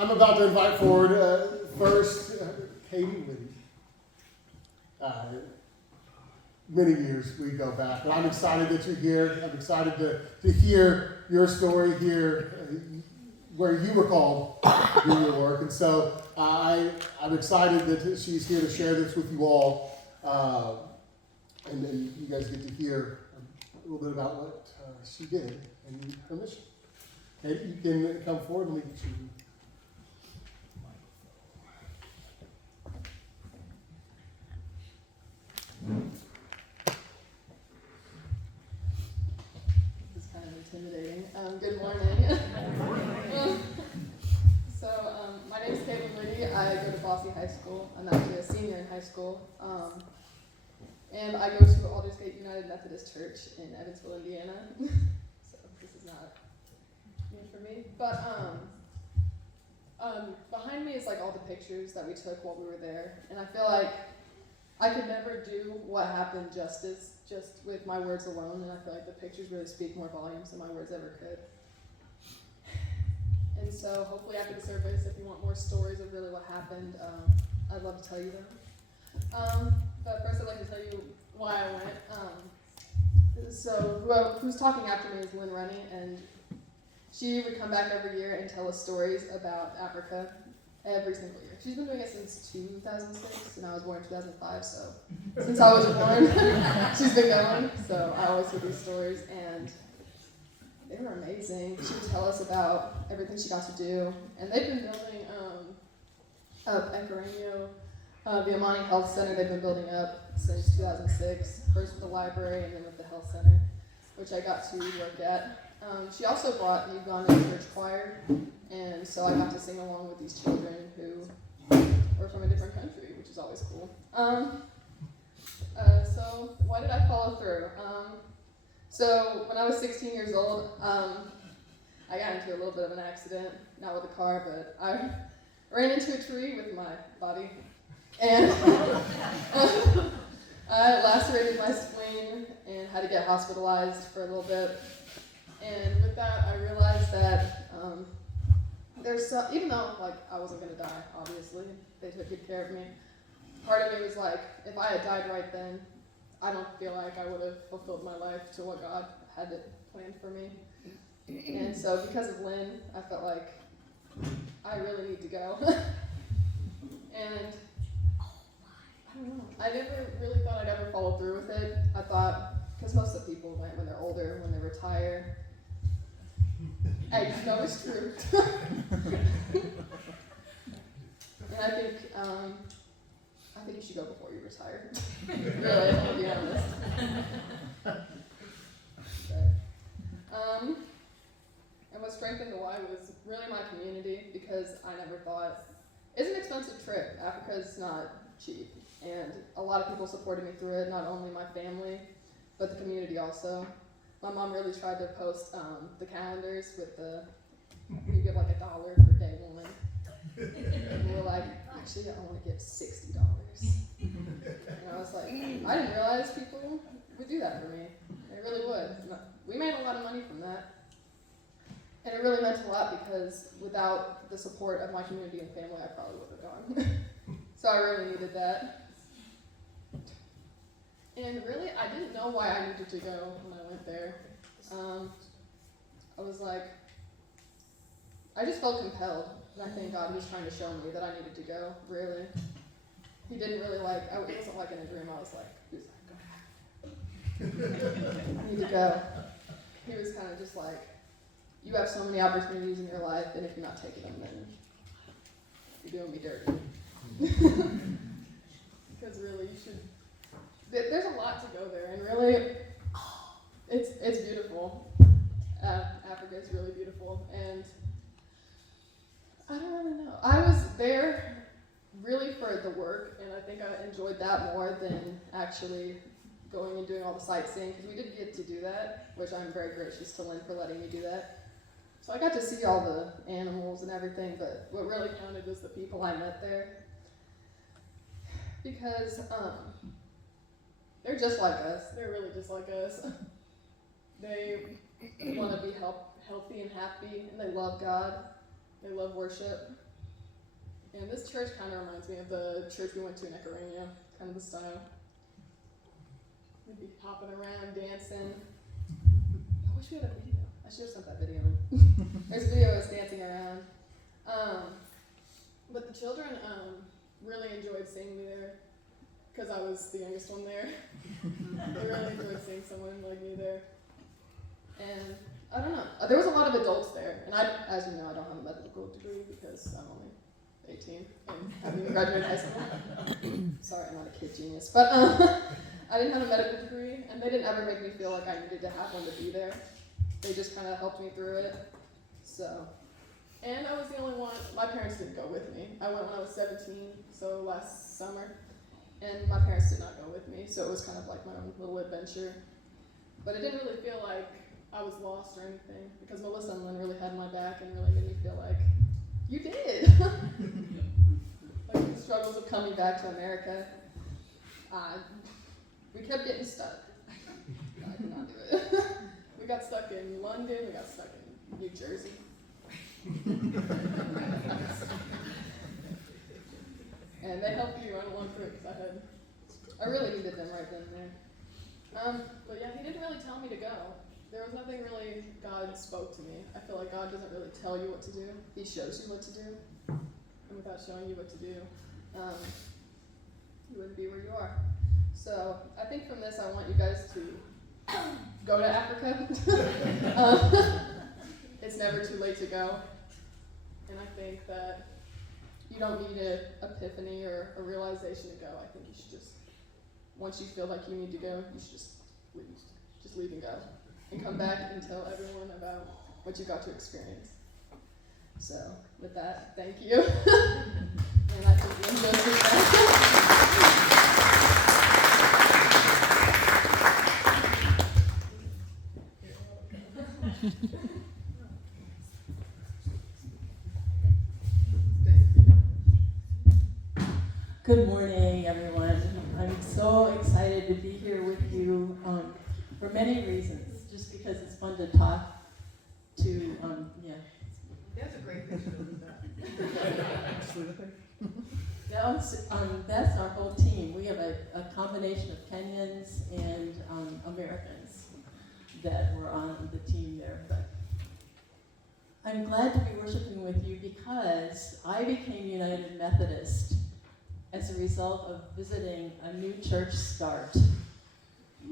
I'm about to invite forward first Catie, Lynn. Many years we go back, but I'm excited that you're here. I'm excited to hear your story, hear where you were called to do your work. And so I'm excited that she's here to share this with you all. And then you guys get to hear a little bit about what she did and her mission. And you can come forward and lead you. This is kind of intimidating. Good morning. My name is Catie. I go to Bossy High School. I'm actually a senior in high school. And I go to Aldersgate United Methodist Church in Evansville, Indiana. So this is not new for me. But behind me is like all the pictures that we took while we were there. And I feel like I could never do what happened justice just with my words alone. And I feel like the pictures really speak more volumes than my words ever could. And so hopefully after the service, if you want more stories of really what happened, I'd love to tell you them. But first I'd like to tell you why I went. Who's talking after me is Lynn, and she would come back every year and tell us stories about Africa every single year. She's been doing it since 2006, and I was born in 2005, so since I was born, she's been going. So I always hear these stories, and they were amazing. She would tell us about everything she got to do, and they've been building up at Caranio. The Amani Health Center they've been building up since 2006, first with the library and then with the health center, which I got to work at. She also brought the Ugandan church choir, and so I got to sing along with these children who were from a different country, which is always cool. So why did I follow through? So when I was 16 years old, I got into a little bit of an accident, not with a car, but I ran into a tree with my body. And I lacerated my spleen and had to get hospitalized for a little bit. And with that, I realized that even though I wasn't going to die, obviously, they took good care of me. Part of me was like, if I had died right then, I don't feel like I would have fulfilled my life to what God had planned for me. And so because of Lynn, I felt like I really need to go. And I don't know. I never really thought I'd ever follow through with it. I thought, because most of the people went when they're older, when they retire. I know it's true. And I think you should go before you retire. Really, I'm gonna be honest. And what strengthened the why was really my community, because I never thought, it's an expensive trip. Africa's not cheap. And a lot of people supported me through it, not only my family, but the community also. My mom really tried to post the calendars with you give like $1 for day one. And we were like, actually, I want to give $60. And I was like, I didn't realize people would do that for me. They really would. We made a lot of money from that. And it really meant a lot, because without the support of my community and family, I probably would have gone. So I really needed that. And really, I didn't know why I needed to go when I went there. I was like, I just felt compelled. And I think God was trying to show me that I needed to go, really. He didn't really it wasn't like in a dream. I was like, who's that guy? I need to go. He was kind of just like, you have so many opportunities in your life, and if you're not taking them, then you're doing me dirty. Because really, you should. There's a lot to go there, and really, it's beautiful. Africa is really beautiful, and I don't really know. I was there really for the work, and I think I enjoyed that more than actually going and doing all the sightseeing, because we did get to do that, which I'm very gracious to Lynn for letting me do that. So I got to see all the animals and everything, but what really counted was the people I met there. Because they're just like us. They're really just like us. They want to be healthy and happy, and they love God. They love worship. And this church kind of reminds me of the church we went to in Ecuador, kind of the style. We'd be hopping around, dancing. I wish we had a video. I should have sent that video. There's a video of us dancing around. But the children really enjoyed seeing me there because I was the youngest one there. They really enjoyed seeing someone like me there. And I don't know. There was a lot of adults there. And as you know, I don't have a medical degree because I'm only 18 and haven't even graduated high school. Sorry, I'm not a kid genius. But I didn't have a medical degree, and they didn't ever make me feel like I needed to have one to be there. They just kind of helped me through it. So, and I was the only one. My parents didn't go with me. I went when I was 17, so last summer, and my parents did not go with me. So it was kind of like my own little adventure. But it didn't really feel like I was lost or anything because Melissa and Lynn really had my back and really made me feel like, you did. Like the struggles of coming back to America. We kept getting stuck. I could not do it. We got stuck in London, we got stuck in New Jersey. And they helped me run along through it because I really needed them right then and there. But yeah, he didn't really tell me to go. There was nothing really God spoke to me. I feel like God doesn't really tell you what to do. He shows you what to do. And without showing you what to do, you wouldn't be where you are. So I think from this, I want you guys to go to Africa. It's never too late to go. And I think that you don't need an epiphany or a realization to go. I think you should just, once you feel like you need to go, you should just leave. Just leave and go. And come back and tell everyone about what you got to experience. So with that, thank you. And I think Lynn just did that. Good morning, everyone. I'm so excited to be here with you for many reasons. Just because it's fun to talk to, yeah. That's a great picture of That's our whole team. We have a combination of Kenyans and Americans that were on the team there. But I'm glad to be worshiping with you because I became United Methodist as a result of visiting a new church start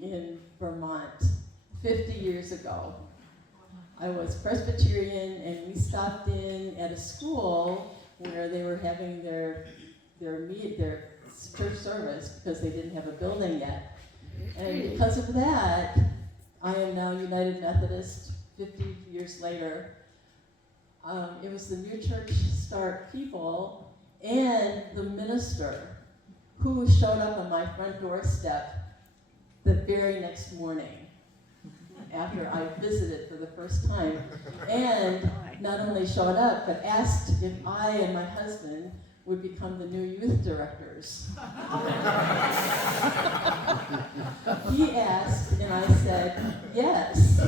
in Vermont 50 years ago. I was Presbyterian, and we stopped in at a school where they were having their church service because they didn't have a building yet. And because of that, I am now United Methodist 50 years later. It was the new church start people and the minister who showed up on my front doorstep the very next morning after I visited for the first time, and not only showed up, but asked if I and my husband would become the new youth directors. He asked, and I said, yes.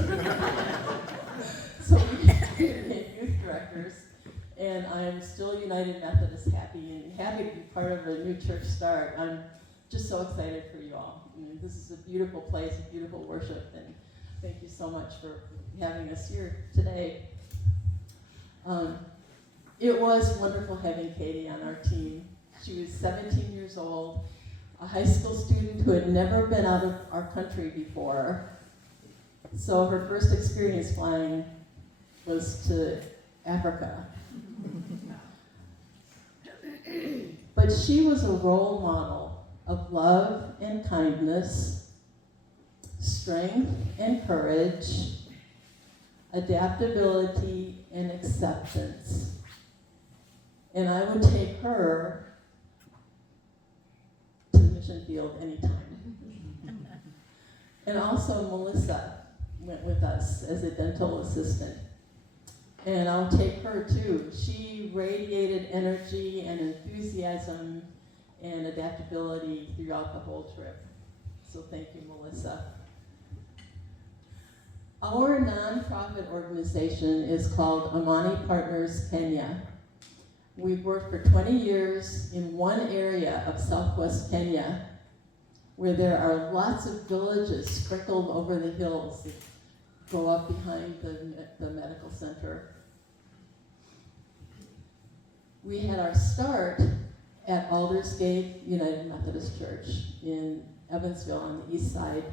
So we became youth directors, and I'm still United Methodist happy to be part of a new church start. I'm just so excited for you all. I mean, this is a beautiful place, a beautiful worship, and thank you so much for having us here today. It was wonderful having Catie on our team. She was 17 years old, a high school student who had never been out of our country before. So her first experience flying was to Africa. But she was a role model of love and kindness, strength and courage, adaptability and acceptance. And I would take her to the mission field anytime. And also Melissa went with us as a dental assistant. And I'll take her too. She radiated energy and enthusiasm and adaptability throughout the whole trip. So thank you, Melissa. Our nonprofit organization is called Amani Partners Kenya. We've worked for 20 years in one area of southwest Kenya where there are lots of villages sprinkled over the hills that go up behind the medical center. We had our start at Aldersgate United Methodist Church in Evansville on the east side,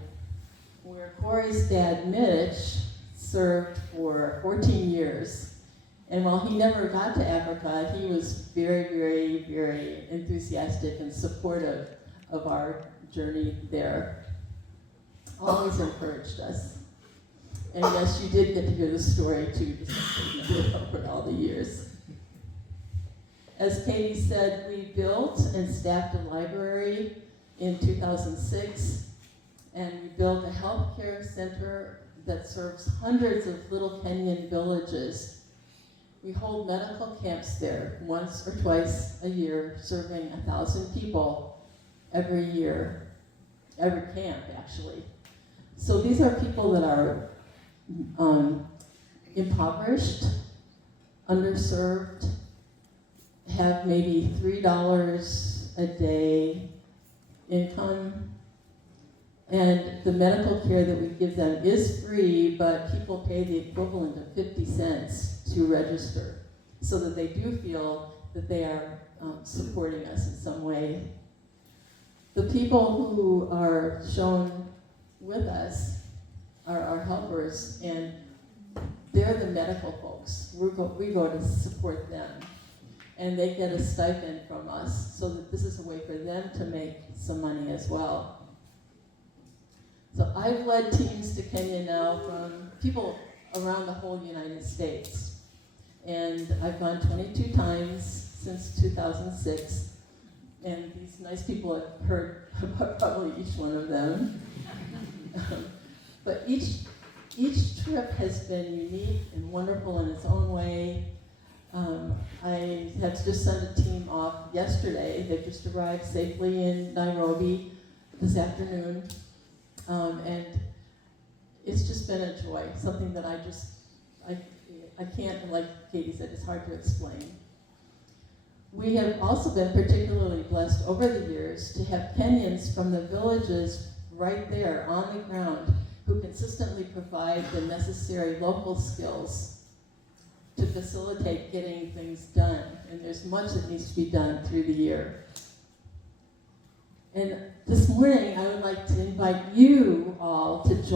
where Corey's dad, Mitch, served for 14 years. And while he never got to Africa, he was very, very, very enthusiastic and supportive of our journey there. Always encouraged us. And yes, you did get to hear the story too, just over all the years. As Catie said, we built and staffed a library in 2006, and we built a healthcare center that serves hundreds of little Kenyan villages. We hold medical camps there once or twice a year, serving 1,000 people every year, every camp actually. So these are people that are impoverished, underserved, have maybe $3 a day income, and the medical care that we give them is free, but people pay the equivalent of 50 cents to register, so that they do feel that they are supporting us in some way. The people who are shown with us are our helpers, and they're the medical folks. We go to support them. And they get a stipend from us, so that this is a way for them to make some money as well. So I've led teams to Kenya now from people around the whole United States. And I've gone 22 times since 2006. And these nice people have heard about probably each one of them. But each trip has been unique and wonderful in its own way. I had just sent a team off yesterday. They just arrived safely in Nairobi this afternoon. And it's just been a joy, something that I can't, like Catie said, it's hard to explain. We have also been particularly blessed over the years to have Kenyans from the villages right there on the ground who consistently provide the necessary local skills to facilitate getting things done. And there's much that needs to be done through the year. And this morning, I would like to invite you all to join